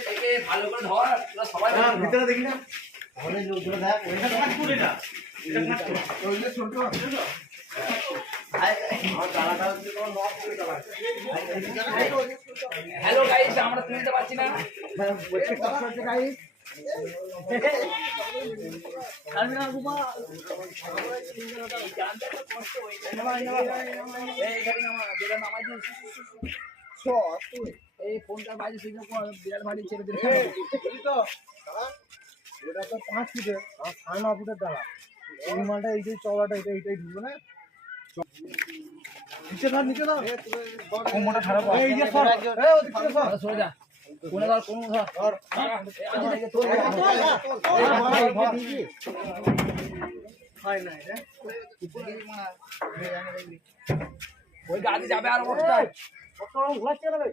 থেকে ভালো করে ধর সবাই ভিতরে দেখি না অনেক লোকজন দেখ ওইটা তোমার করে না ওইটা ছোট হ্যালো গাইস আমরা তুলতে পারছি না গাইস এইখানে আমার যেটা নামাই দিয়েছি এই ফোনটা বাইরে থেকে বিড়াল ভারী ছেড়ে দিলে। তো এটা তো পাঁচ ফুটের সাড়ে ন ফুটের দাঁড়া। এই মালটা এইটাই চওড়াটা এটা এইটাই ঢুকবে হ্যাঁ? না নিচে না নিচে না কোমরটা খারাপ এই যে সর এই ওদিকে সর সরে যা কোন ধর কোন ধর। ধর। হয় না রে ওই গাড়ি যাবে আর ওটা ওটা ঘোরাচ্ছে না ভাই?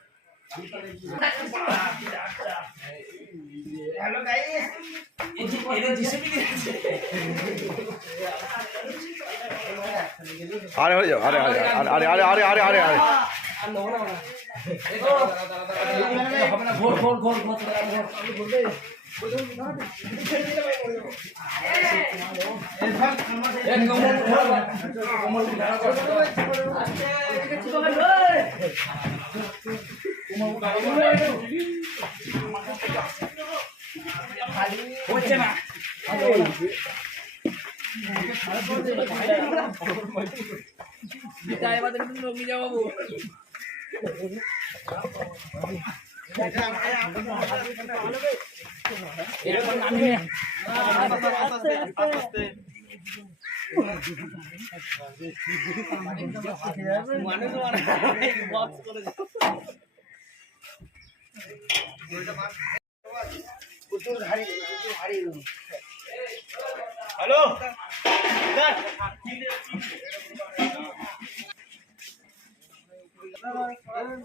মানে চার চুলা আরে, হয়ে যাও আরে আরে আরে আরে আরে আরে আরে আরে। কমল ঘোর হচ্ছে না এরকম আমি আস্তে আস্তে। আস্তে মানুষ মানুষ বক্স করে হ্যালো আগে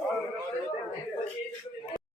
পড়ে